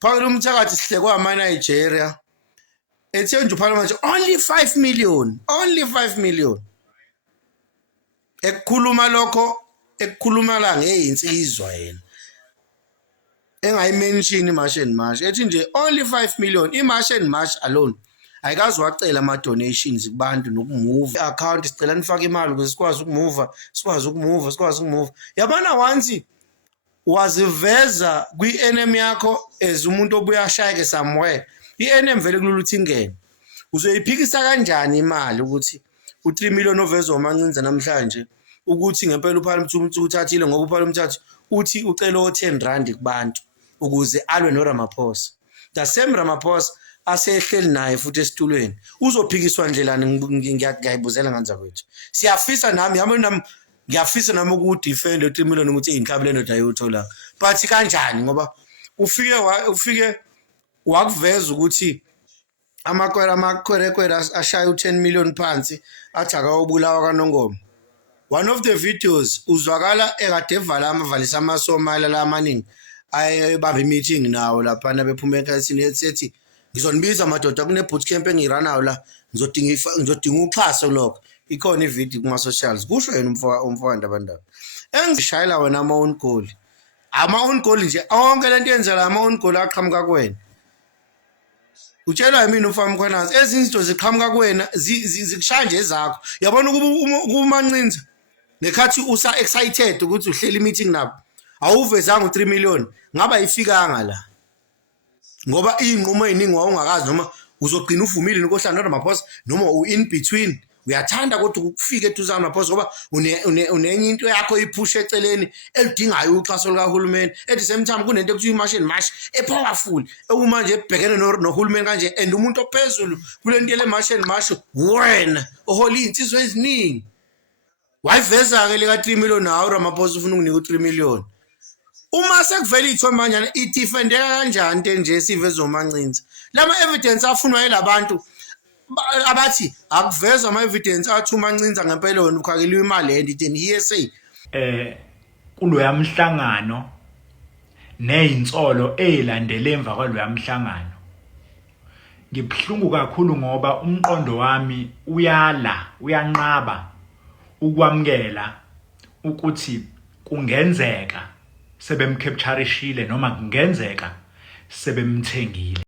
phakela umthakathi sihlekwa ama-Nigeria ethe nje uParliament only 5 million ekukhuluma lokho ekukhuluma la ngeinsizwa yena engayimention iMarch and March ethi nje only 5 million iMarch and March alone ayikazi wacela ama donations kubantu nokumove account sicela nifake imali ukuze sikwazi ukumove yabona once waziveza kwi-NM yakho as umuntu obuya shayeke somewhere i-NM vele kulula uthi ingene uzoyiphikisa kanjani imali ukuthi u3 million ovezwa uMancinza namhlanje ukuthi ngempela uParliament uthathile ngoba uParliament uthi ucela o10 rand kubantu ukuze alwe noRamaphosa the same Ramaphosa asehleli naye futhi esitulweni uzophikiswa ndlelani ngiyayibuzela nganza kwethu siyafisa nami ngiyafisa nami ukudefend u3 million ukuthi inhlabi lendoda ayothola but kanjani ngoba ufike wakuveza ukuthi amakhwerekhwere ashaya u10 million phansi athi akawubulawa kaNongoma. One of the videos uzwakala ekadevala amavalisa amasomali lamaningi ayebamba meeting nawo lapha bephuma ekhasini ethi ngizonibiza amadoda kune bootcamp engiranayo la ngizodinga uxhaso lokho ikhona ivideo kuma socials kusho yena umfowanda abandaba engishayela wena ama-own goal nje onke lento yenzela ama-own goal aqhamuka kuwena utshela yimi ufama Mkhwanazi ezinye izinto ziqhamuka kuwena zikushaya nje ezakho yabona uMancinza nekhathi usa excited ukuthi uhleli meeting nabo awuvezanga u3 million ngaba ifikanga la ngoba inqumo eziningi wawungakazi noma uzogcina uvumile nokohlala noRamaphosa noma u-in between uyathanda kodwa ukufika eduzana noRamaphosa ngoba unenye into yakho iphusha eceleni elidingayo uxhaso lukahulumeni at the same time kunento ekuthiwa iMarch and March epowerful uma nje ebhekene nohulumeni kanje and umuntu ophezulu kule nto leMarch and March wena ohola insizwe eziningi wayiveza-ke leka3 million nawo uRamaphosa ufuna ukunika u3 million uma sekuvela ithomanyana idefendeka kanjani into nje siveza uMancinza lama evidence afunwa yelabantu abathi akuvezwa ama evidence athi uMancinza ngempela wena ukhakeliwe imali and hearsay kuloya mhlangano nezinsolo ezilandele emva kwaloya mhlangano ngibhlungu kakhulu ngoba umqondo wami uyanqaba ukwamkela ukuthi kungenzeka sebemcapturishile noma kungenzeka sebemthengile.